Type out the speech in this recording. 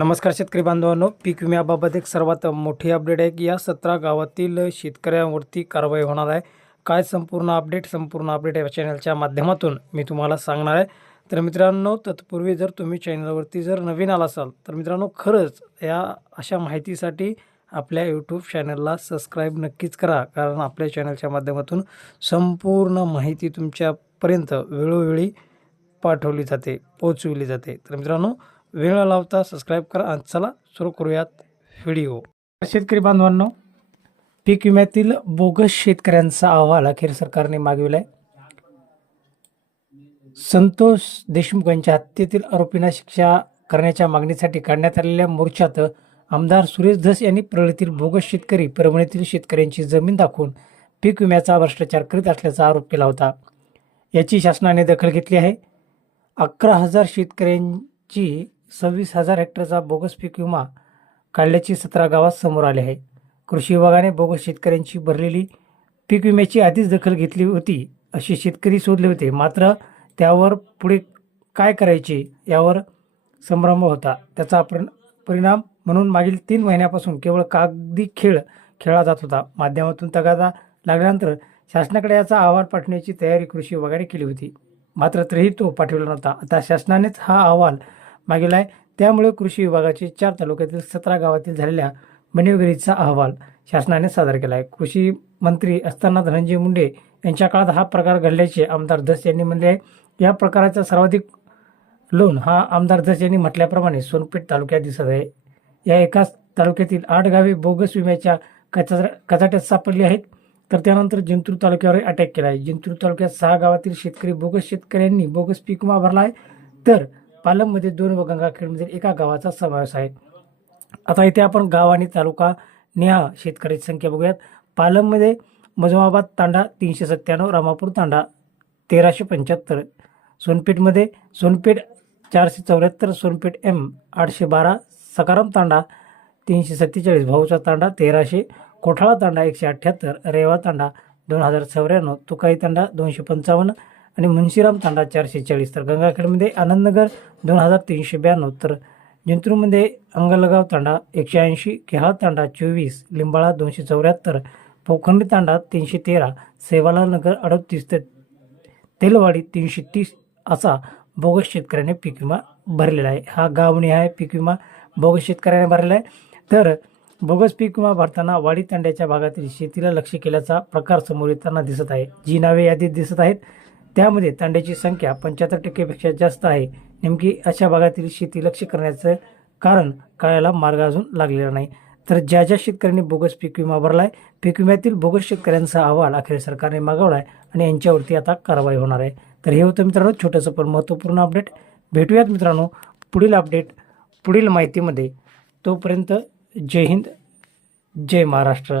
नमस्कार शेतकरी बांधवांनो पीक विम्याबाबत एक सर्वात मोठी अपडेट आहे की या सतरा गावातील शेतकऱ्यांवरती कारवाई होणार आहे. काय संपूर्ण अपडेट संपूर्ण अपडेट या चॅनलच्या माध्यमातून मी तुम्हाला सांगणार आहे. तर मित्रांनो तत्पूर्वी जर तुम्ही चॅनलवरती जर नवीन आला असाल तर मित्रांनो खरंच या अशा माहितीसाठी आपल्या यूट्यूब चॅनलला सबस्क्राईब नक्कीच करा. कारण आपल्या चॅनलच्या माध्यमातून संपूर्ण माहिती तुमच्यापर्यंत वेळोवेळी पाठवली जाते पोचविली जाते. तर मित्रांनो वेळ न लावता सबस्क्राईब करा आणि चला सुरू करूयात व्हिडिओ शेतकरी बांधवांनो पीक विम्यातील बोगस शेतकऱ्यांचा अहवाल अखेर सरकारने मागविला आहे संतोष देशमुख यांच्या हत्येतील आरोपींना शिक्षा करण्याच्या मागणीसाठी काढण्यात आलेल्या मोर्चात आमदार सुरेश धस यांनी परळीतील बोगस शेतकरी परभणीतील शेतकऱ्यांची जमीन दाखवून पीक विम्याचा भ्रष्टाचार करीत असल्याचा आरोप केला होता. याची शासनाने दखल घेतली आहे. अकरा हजार शेतकऱ्यांची सव्वीस हजार हेक्टरचा बोगस पीक विमा काढल्याची सतरा गावात समोर आले आहे. कृषी विभागाने बोगस शेतकऱ्यांची भरलेली पीक विम्याची आधीच दखल घेतली होती असे शेतकरी शोधले होते. मात्र त्यावर पुढे काय करायचे यावर संभ्रम होता. त्याचा परि परिणाम म्हणून मागील तीन महिन्यापासून केवळ कागदी खेळ खेळला जात होता. माध्यमातून तगादा लागल्यानंतर शासनाकडे याचा अहवाल पाठवण्याची तयारी कृषी विभागाने केली होती. मात्र तरीही तो पाठवला नव्हता. आता शासनानेच हा अहवाल मागील आहे. त्यामुळे कृषी विभागाचे चार तालुक्यातील सतरा गावातील झालेल्या मनिवगिरीचा अहवाल शासनाने सादर केला आहे कृषी मंत्री असताना धनंजय मुंडे यांच्या काळात हा प्रकार घडल्याचे आमदार धस यांनी म्हणले आहे. या प्रकाराचा सर्वाधिक लोन हा आमदार धस यांनी म्हटल्याप्रमाणे सोनपेठ तालुक्यात दिसत आहे. या एकाच तालुक्यातील आठ गावे बोगस विम्याच्या कचा कचाट्यात सापडली आहेत. तर त्यानंतर जिंतूर तालुक्यावर अटॅक केला आहे जिंतूर तालुक्यात सहा गावातील शेतकरी बोगस शेतकऱ्यांनी बोगस पीक विमा भरला आहे. तर पालममध्ये दोन व गंगाखेडमधील एका गावाचा समावेश आहे. आता इथे आपण गाव आणि तालुका निहा शेतकऱ्याची संख्या बघूयात. पालममध्ये मजमाबाद तांडा तीनशे सत्त्याण्णव रामापूर तांडा तेराशे पंच्याहत्तर सोनपेठमध्ये सोनपेठ चारशे चौऱ्याहत्तर सोनपेठ एम आठशे बारा सकाराम तांडा तीनशे सत्तेचाळीस भाऊचा तांडा तेराशे कोठाळा तांडा एकशे अठ्ठ्याहत्तर रेवा तांडा दोन हजार चौऱ्याण्णव तुकाई तांडा दोनशे पंचावन्न आणि मुन्शीराम तांडा चारशे चाळीस. तर गंगाखेडमध्ये आनंदनगर दोन हजार तीनशे ब्याण्णव. तर जिंतूरमध्ये अंगलगाव तांडा एकशे ऐंशी केहाळ तांडा चोवीस लिंबाळा दोनशे चौऱ्याहत्तर पोखंडी तांडा तीनशे तेरा सेवालाल नगर अडतीस ते तेलवाडी तीनशे तीस असा बोगस शेतकऱ्याने पीक विमा भरलेला आहे. हा गावणी आहे पीक विमा बोगस शेतकऱ्याने भरलेला आहे. तर बोगस पीक विमा भरताना वाडी तांड्याच्या भागातील शेतीला लक्ष केल्याचा प्रकार समोर येताना दिसत आहे. जी नावे यादीत दिसत आहेत. त्यामध्ये तांड्याची संख्या पंच्याहत्तर टक्केपेक्षा जास्त आहे. नेमकी अशा भागातील शेती लक्ष करण्याचं कारण कळायला मार्ग अजून लागलेला नाही. तर ज्या ज्या शेतकऱ्यांनी बोगस पीक विमा भरला आहे पीक विम्यातील बोगस शेतकऱ्यांचा अहवाल अखेर सरकारने मागवला आहे आणि यांच्यावरती आता कारवाई होणार आहे. तर हे होतं मित्रांनो छोटंसं पण महत्त्वपूर्ण अपडेट. भेटूयात मित्रांनो पुढील अपडेट पुढील माहितीमध्ये. तोपर्यंत जय हिंद जय महाराष्ट्र.